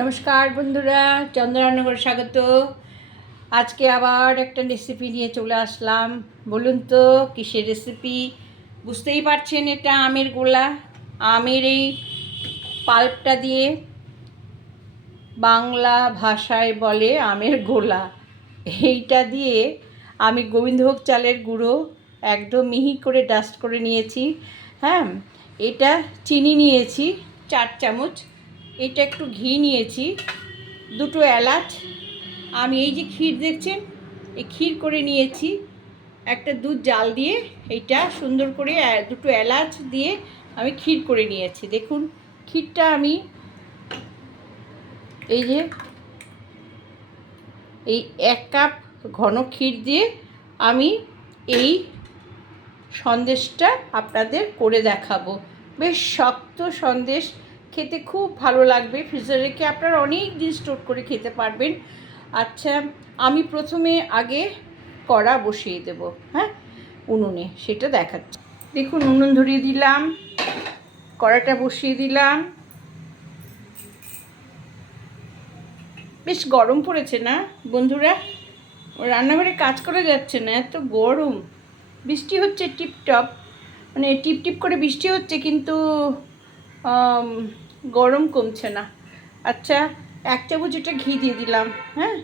নমস্কার বন্ধুরা চন্দ্রানগর স্বাগত। আজকে আবার একটা রেসিপি নিয়ে চলে আসলাম। বলুন তো, কিসের রেসিপি বুঝতেই পারছেন এটা আমের গোলা। আমের এই পাল্পটা দিয়ে বাংলা ভাষায় বলে আমের গোলা। এইটা দিয়ে আমি গোবিন্দভোগ চালের গুঁড়ো একদম মিহি করে ডাস্ট করে নিয়েছি। হ্যাঁ এটা চিনি নিয়েছি, চার চামচ। এটা একটু ঘি নিয়েছি, দুটো এলাচ। আমি এই যে ক্ষীর দেখছেন, এই ক্ষীর করে নিয়েছি, একটা দুধ জাল দিয়ে এইটা সুন্দর করে দুটো এলাচ দিয়ে আমি ক্ষীর করে নিয়েছি। দেখুন, ক্ষীরটা আমি এই যে, এই এক কাপ ঘন ক্ষীর দিয়ে আমি এই সন্দেশটা আপনাদের করে দেখাবো। বেশ শক্ত সন্দেশ খেতে খুব ভালো লাগবে। ফ্রিজে রেখে আপনারা অনেক দিন স্টোর করে খেতে পারবেন। আচ্ছা আমি প্রথমে আগে কড়া বসিয়ে দেব হ্যাঁ? উনুনে, সেটা দেখাচ্ছি। দেখুন, উনুন ধরিয়ে দিলাম, কড়াটা বসিয়ে দিলাম। বেশ গরম পড়েছে না, বন্ধুরা? রান্নাঘরে কাজ করা যাচ্ছে না, এত গরম। বৃষ্টি হচ্ছে টিপটপ মানে টিপ টিপ করে বৃষ্টি হচ্ছে, কিন্তু গরম কমছে না। আচ্ছা এক চামচ এটা ঘি দিয়ে দিলাম হ্যাঁ?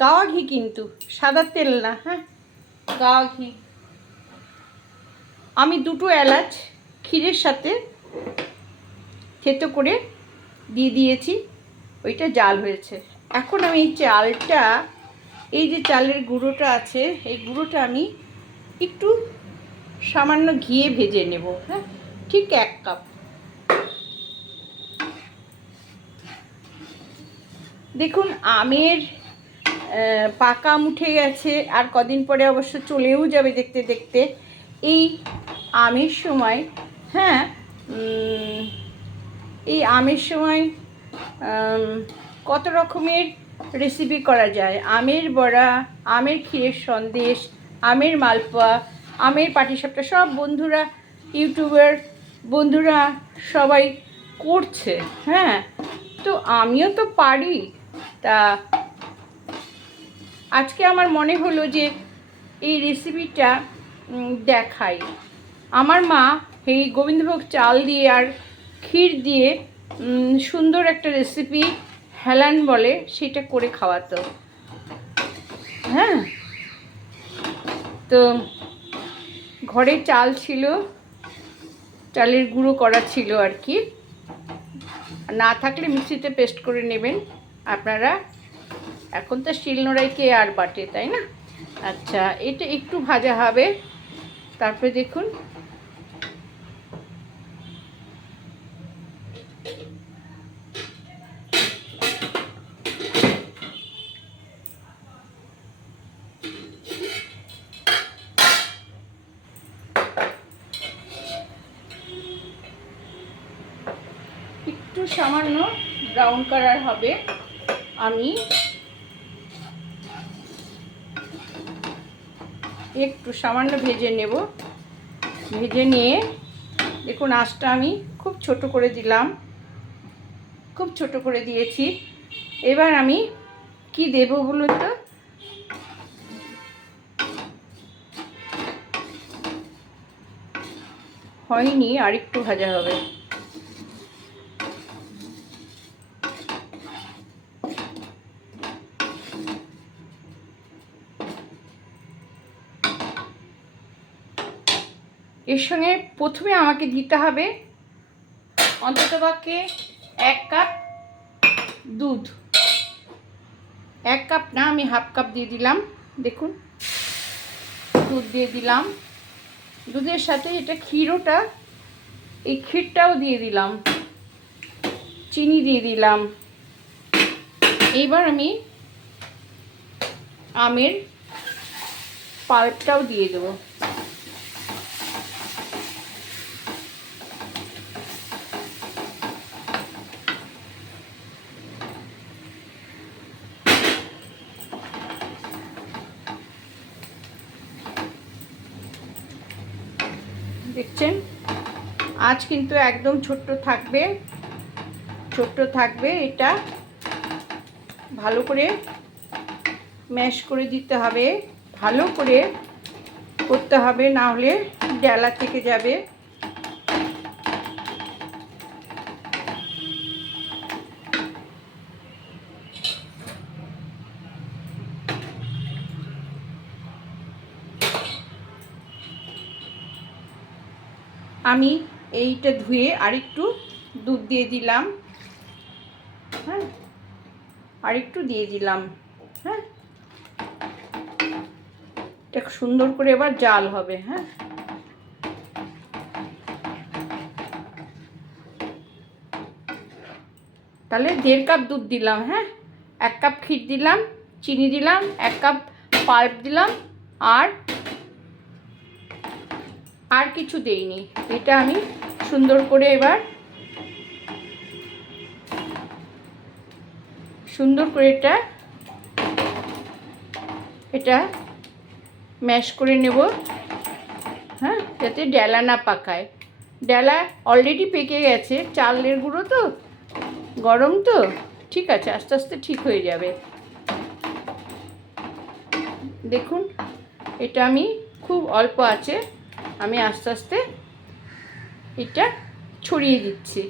গাওয়া ঘি কিন্তু, সাদা তেল না হ্যাঁ? গাওয়া ঘি। আমি দুটো এলাচ ক্ষীরের সাথে থেতো করে দিয়ে দিয়েছি, ওইটা জাল হয়েছে। এখন আমি এই চালটা, এই যে চালের গুঁড়োটা আছে, এই গুঁড়োটা আমি একটু সামান্য ঘিয়ে ভেজে নেব হ্যাঁ? ঠিক এক কাপ। দেখুন, আমের পাকা উঠে গেছে, আর কদিন পরে অবশ্য চলেও যাবে দেখতে দেখতে। এই আমের সময় হ্যাঁ এই আমের সময় কত রকমের রেসিপি করা যায়? আমের বড়া, আমের ক্ষীরের সন্দেশ, আমের মালপোয়া, আমের পাটিসাপটা, সব বন্ধুরা, ইউটিউবার বন্ধুরা সবাই করছে হ্যাঁ। তো আমিও তো পারি। তা আজকে আমার মনে হলো যে এই রেসিপিটা দেখাই। আমার মা এই গোবিন্দভোগ চাল দিয়ে আর ক্ষীর দিয়ে সুন্দর একটা রেসিপি হেলান বলে সেটা করে খাওয়াতো। হ্যাঁ? তো ঘরে চাল ছিল, চালের গুঁড়ো করা ছিল আর কি। না থাকলে মিক্সিতে পেস্ট করে নেবেন। আপনারা, এখন তো শিল নোড়াই কে আর বাটে, তাই না? আচ্ছা এটা একটু ভাজা হবে। তারপরে দেখুন। একটু সামান্য ব্রাউন কালার হবে। আমি একটু সামান্য ভেজে নেব। ভেজে নিয়ে দেখুন, আঁচটা আমি খুব ছোট করে দিলাম। খুব ছোট করে দিয়েছি। এবার আমি কি দেব বলুন তো? হয়নি আর একটু ভাজা হবে। এর সঙ্গে প্রথমে আমাকে দিতে হবে অন্তত অন্ততপক্ষে এক কাপ দুধ। এক কাপ না, আমি হাফ কাপ দিয়ে দিলাম। দেখুন, দুধ দিয়ে দিলাম। দুধের সাথে এটা ক্ষীরোটা, এই ক্ষীরটাও দিয়ে দিলাম। চিনি দিয়ে দিলাম। এইবার আমি আমের পাল্পটাও দিয়ে দেবো। দেখছেন? আজ কিন্তু একদম ছোট্ট থাকবে। ছোট্ট থাকবে এটা। ভালো করে ম্যাশ করে দিতে হবে। ভালো করে করতে হবে, না হলে ডেলা থেকে যাবে। আমি এইটা ধুয়ে আরেকটু দুধ দিয়ে দিলাম। হ্যাঁ আরেকটু দিয়ে দিলাম। হ্যাঁ এটা সুন্দর করে এবার জাল হবে। হ্যাঁ তাহলে দেড় কাপ দুধ দিলাম। হ্যাঁ এক কাপ ক্ষীর দিলাম, চিনি দিলাম, এক কাপ পাল্প দিলাম, আর আর কিছু দেইনি। এটা আমি সুন্দর করে এবার সুন্দর করে এটা এটা ম্যাশ করে নেব। হ্যাঁ যাতে ডেলা না পাকায়। ডেলা অলরেডি পেকে গেছে, চালের গুঁড়ো তো, গরম তো। ঠিক আছে, আস্তে আস্তে ঠিক হয়ে যাবে। দেখুন, এটা আমি খুব অল্প আছে। আমি আস্তে আস্তে এটা ছড়িয়ে দিচ্ছি।